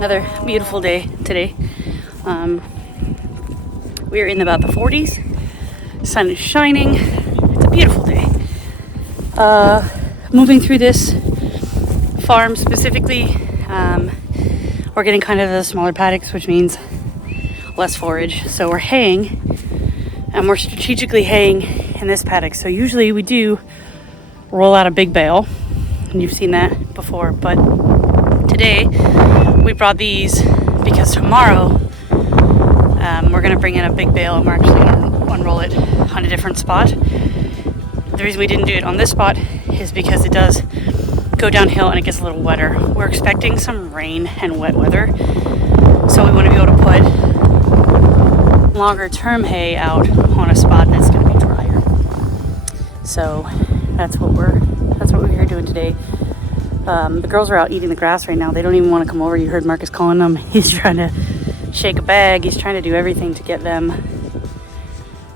Another beautiful day today. We are in about the 40s. Sun is shining. It's a beautiful day. Moving through this farm specifically, we're getting kind of the smaller paddocks, which means less forage. So we're haying, and we're strategically haying in this paddock. So usually we do roll out a big bale, and you've seen that before, but today we brought these because tomorrow we're going to bring in a big bale and we're actually going to unroll it on a different spot. The reason we didn't do it on this spot is because it does go downhill and it gets a little wetter. We're expecting some rain and wet weather, so we want to be able to put longer term hay out on a spot that's going to be drier. So that's what we're here doing today. The girls are out eating the grass right now. They don't even want to come over. You heard Marcus calling them. He's trying to shake a bag. He's trying to do everything to get them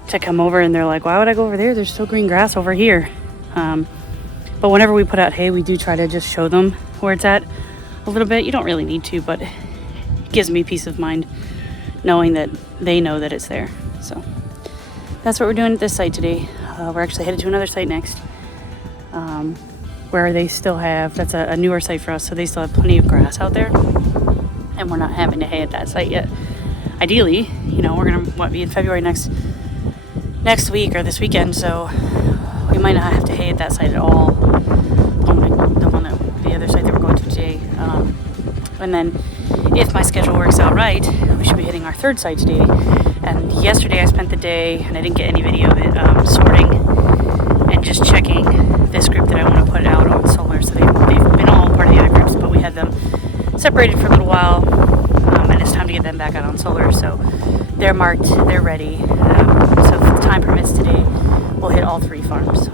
to come over, and they're like, why would I go over there? There's still green grass over here. But whenever we put out hay, we do try to just show them where it's at a little bit. You don't really need to, but it gives me peace of mind knowing that they know that it's there. So that's what we're doing at this site today. We're actually headed to another site next, where they still have, that's a newer site for us, so they still have plenty of grass out there, and we're not having to hay at that site yet. Ideally, we're gonna be in February next week or this weekend, so we might not have to hay at that site at all. The other site that we're going to today. And then if my schedule works out right, we should be hitting our third site today. And yesterday I spent the day, and I didn't get any video of it, sorting and just checking this group that I want to put out on solar. So they've been all part of the other groups, but we had them separated for a little while, and it's time to get them back out on solar. So they're marked, they're ready. So if the time permits today, we'll hit all three farms.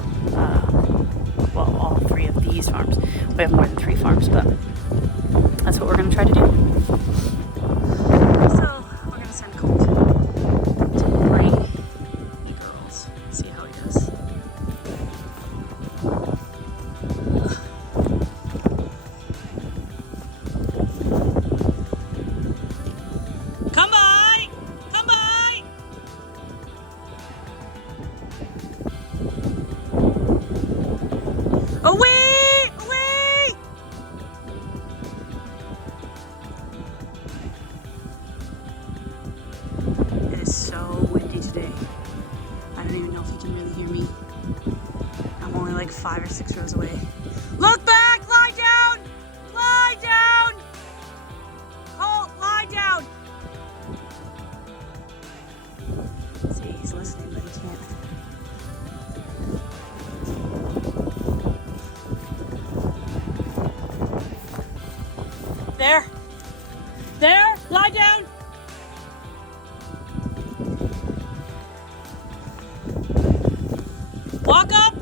All three of these farms. We have more than 3 farms, but that's what we're going to try to do. So we're going to send Colt to play the girls. See how he does. Come by! Come by! Away! Away! It is so windy today. I don't even know if you can really hear me. I'm only like 5 or 6 rows away. Look back! Lie down! Lie down! Colt, lie down! See, he's listening, but he can't. There. There. Lie down. Walk up.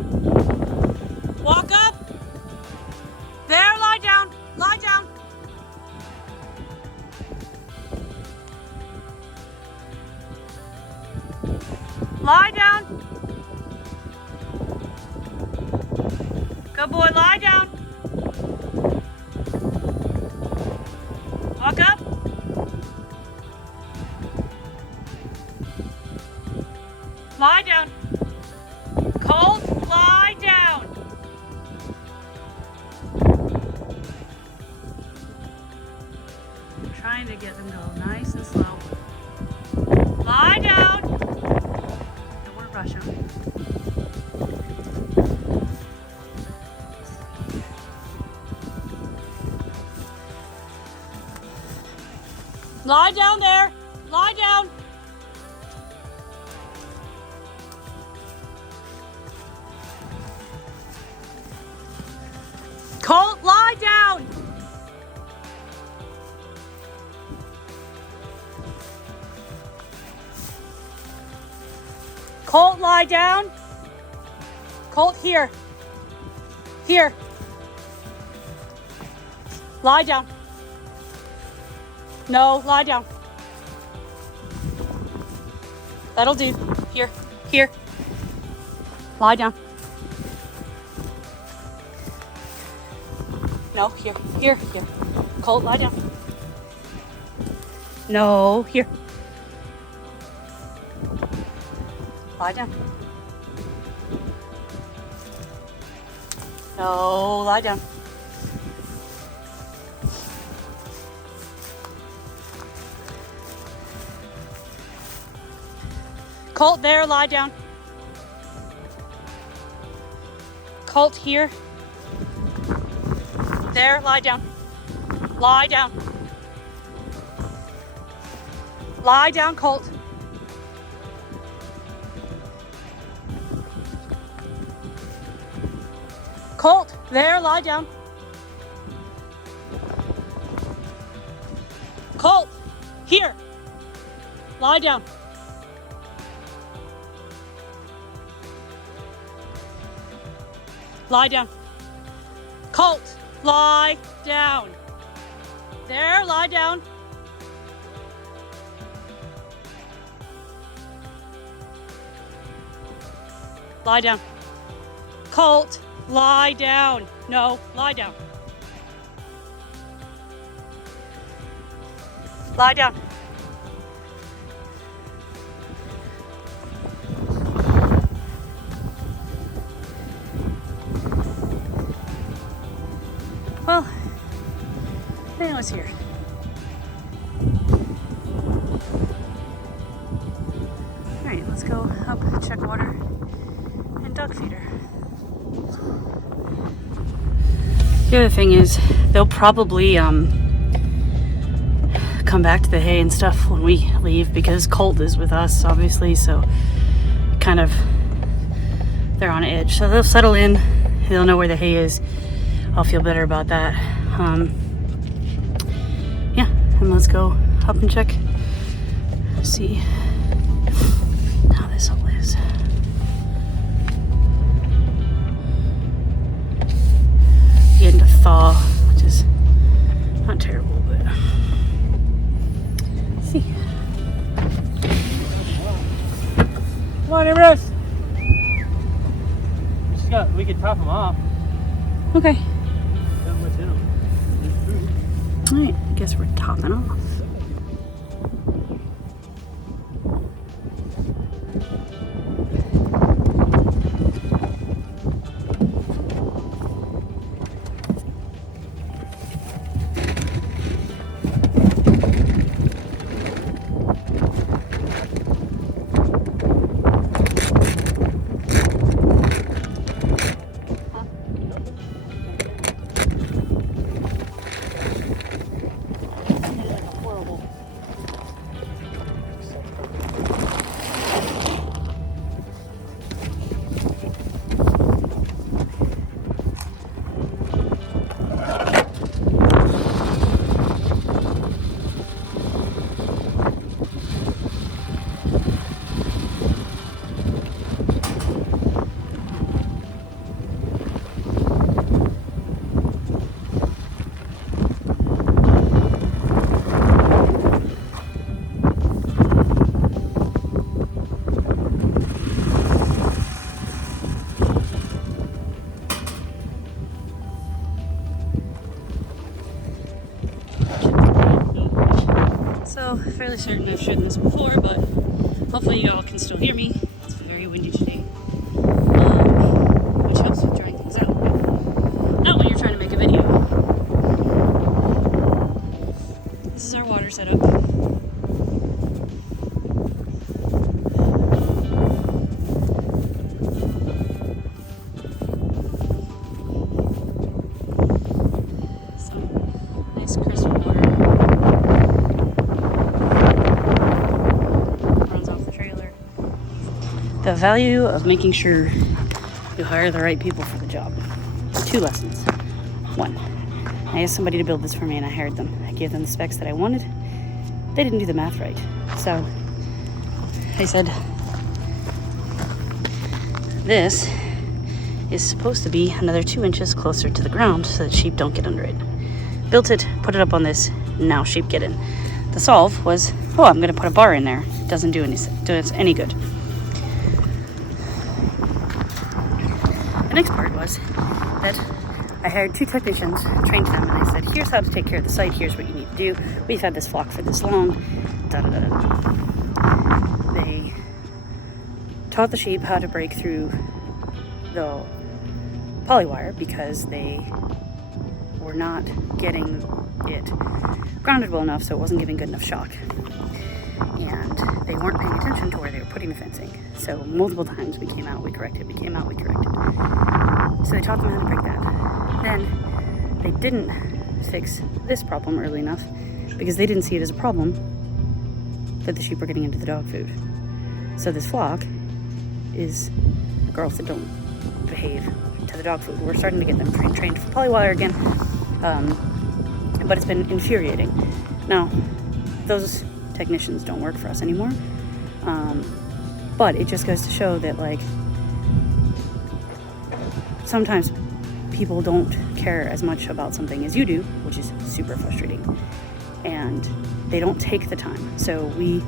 Walk up. There. Lie down. Lie down. Lie down. Good boy. Lie down. Walk up. Lie down. Colt, lie down. I'm trying to get them to go nice and slow. Lie down. Don't want to rush them. Lie down there. Lie down. Colt, lie down. Colt, lie down. Colt, here. Here. Lie down. No, lie down. That'll do. Here, here. Lie down. No, here, here, here. Colt, lie down. No, here. Lie down. No, lie down. Colt, there, lie down. Colt, here. There, lie down. Lie down. Lie down, Colt. Colt, there, lie down. Colt, here. Lie down. Lie down. Colt, lie down. There, lie down. Lie down. Colt, lie down. No, lie down. Lie down. Well, Daniel's here. Alright, let's go up, check water, and dog feeder. The other thing is, they'll probably come back to the hay and stuff when we leave, because Colt is with us, obviously, so kind of they're on edge. So they'll settle in, they'll know where the hay is. I'll feel better about that. Yeah, and let's go up and check, see how this all is. Getting to thaw, which is not terrible, but let's see. Come on, Everest. We can top them off. Okay. Not much in them. Alright, I guess we're topping off. So, fairly certain I've shared this before, but hopefully you all can still hear me. It's very windy today, which helps with drying things out. Not when you're trying to make a video. This is our water setup. Some nice crisp water. The value of making sure you hire the right people for the job. 2 lessons. 1, I asked somebody to build this for me and I hired them. I gave them the specs that I wanted. They didn't do the math right. So I said, this is supposed to be another 2 inches closer to the ground so that sheep don't get under it. Built it, put it up on this, now sheep get in. The solve was, oh, I'm gonna put a bar in there. Doesn't do any good. The next part was that I hired 2 technicians, trained them, and I said, here's how to take care of the site, here's what you need to do. We've had this flock for this long, da da da da. They taught the sheep how to break through the polywire because they were not getting it grounded well enough, so it wasn't giving good enough shock. And they weren't paying attention to where they were putting the fencing. So multiple times we came out, we corrected, we came out, we corrected. So they taught them how to break that. Then they didn't fix this problem early enough because they didn't see it as a problem that the sheep were getting into the dog food. So this flock is girls that don't behave to the dog food. We're starting to get them trained for polywire again, but it's been infuriating. Now, those technicians don't work for us anymore, but it just goes to show that, like, sometimes people don't care as much about something as you do, which is super frustrating, and they don't take the time. So we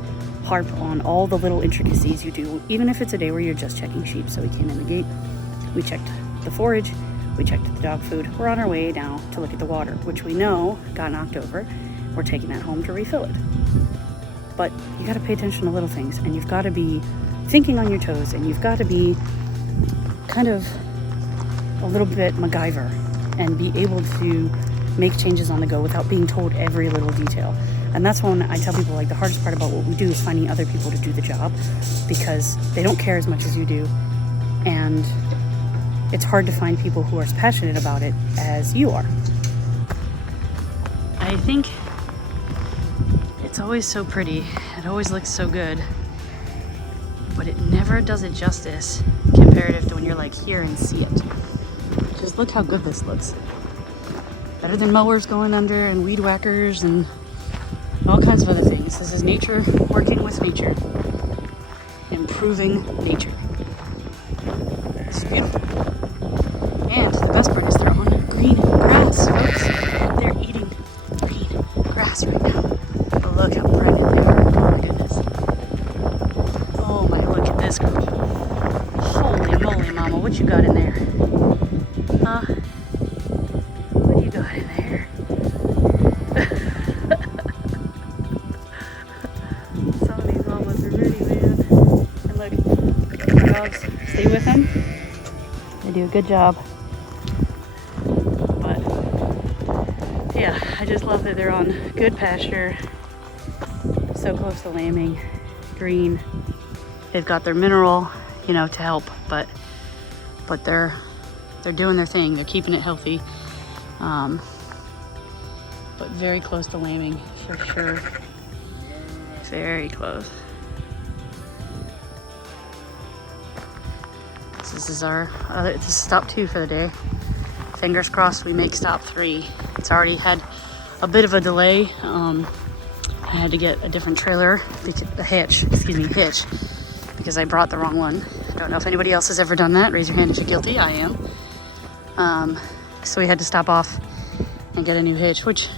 harp on all the little intricacies you do, even if it's a day where you're just checking sheep. So we came in the gate, we checked the forage, we checked the dog food. We're on our way now to look at the water, which we know got knocked over. We're taking that home to refill it. But you got to pay attention to little things, and you've got to be thinking on your toes, and you've got to be kind of a little bit MacGyver and be able to make changes on the go without being told every little detail. And that's when I tell people, like, the hardest part about what we do is finding other people to do the job, because they don't care as much as you do, and it's hard to find people who are as passionate about it as you are. I think it's always so pretty, it always looks so good, but it never does it justice comparative to when you're like here and see it. Just look how good this looks. Better than mowers going under and weed whackers and all kinds of other things. This is nature working with nature, improving nature. It's beautiful. And the best part is they're on green grass, folks. They're eating green grass right now. But look how pregnant they are. Oh my goodness. Oh my, look at this girl. Holy moly, mama, what you got in there? Huh? What do you got in there? Some of these mamas are ready, man. And look, the dogs stay with them. They do a good job. But yeah, I just love that they're on good pasture, so close to lambing, green. They've got their mineral, you know, to help, but they're doing their thing. They're keeping it healthy, but very close to lambing for sure. Very close. This is our other. This is stop 2 for the day. Fingers crossed we make stop 3. It's already had a bit of a delay. I had to get a different trailer, a hitch, because I brought the wrong one. I don't know if anybody else has ever done that. Raise your hand if you're guilty. I am. So we had to stop off and get a new hitch, which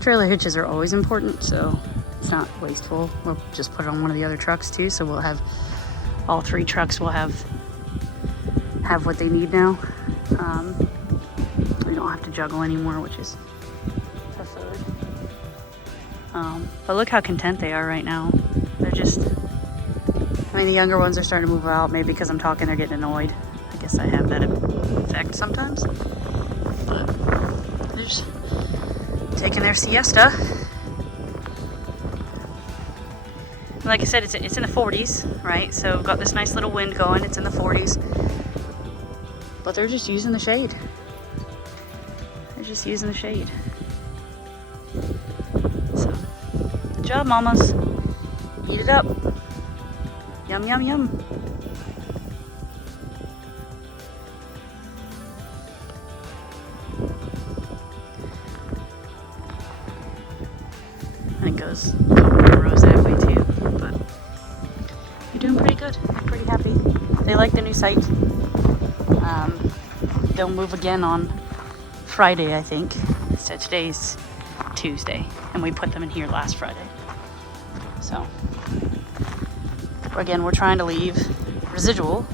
trailer hitches are always important, so it's not wasteful. We'll just put it on one of the other trucks too, so we'll have all 3 trucks will have what they need now. We don't have to juggle anymore, which is preferred. But look how content they are right now. They're just, I mean, the younger ones are starting to move out, maybe because I'm talking, they're getting annoyed. I guess I have that effect sometimes. But they're just taking their siesta. Like I said, it's in the 40s, right? So we've got this nice little wind going. It's in the 40s. But they're just using the shade. They're just using the shade. So, good job, mamas. Eat it up. Yum, yum, yum. And it goes over rows that way too. But you're doing pretty good. I'm pretty happy. They like the new site. They'll move again on Friday, I think. So today's Tuesday, and we put them in here last Friday. So again, we're trying to leave residual.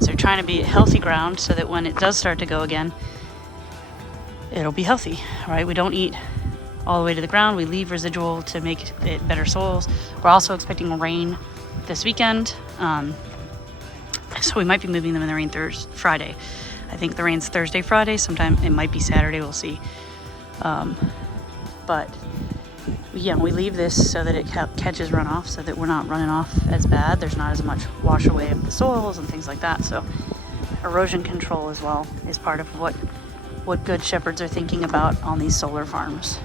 So we're trying to be healthy ground so that when it does start to go again, it'll be healthy, right? We don't eat all the way to the ground. We leave residual to make it better soils. We're also expecting rain this weekend. So we might be moving them in the rain Friday. I think the rain's Thursday, Friday. Sometime it might be Saturday. We'll see. But yeah, we leave this so that it catches runoff, so that we're not running off as bad. There's not as much wash away of the soils and things like that. So erosion control as well is part of what good shepherds are thinking about on these solar farms.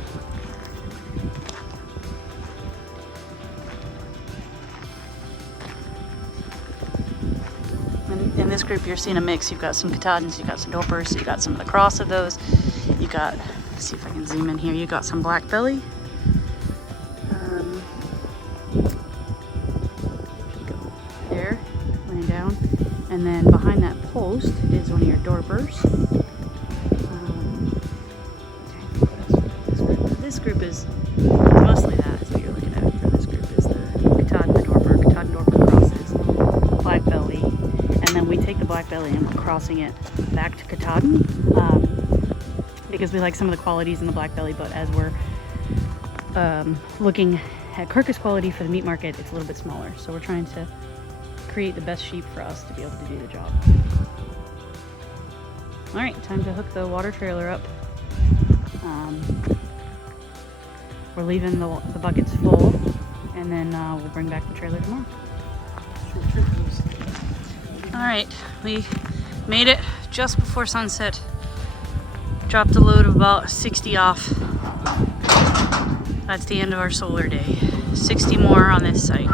In this group, you're seeing a mix. You've got some Katahdins, you've got some Dorpers, you've got some of the cross of those. You've got, let's see if I can zoom in here. You've got some black belly. There, laying down. And then behind that post is one of your Dorpers. This group is mostly that is what you're looking at for this group is the Katahdin, the Katahdin Dorper crosses, black belly. And then we take the black belly and we're crossing it back to Katahdin because we like some of the qualities in the black belly, but as we're looking at carcass quality for the meat market, it's a little bit smaller. So we're trying to create the best sheep for us to be able to do the job. All right, time to hook the water trailer up. We're leaving the buckets full, and then we'll bring back the trailer tomorrow. All right, we made it just before sunset. Dropped a load of about 60 off. That's the end of our solar day. 60 more on this site.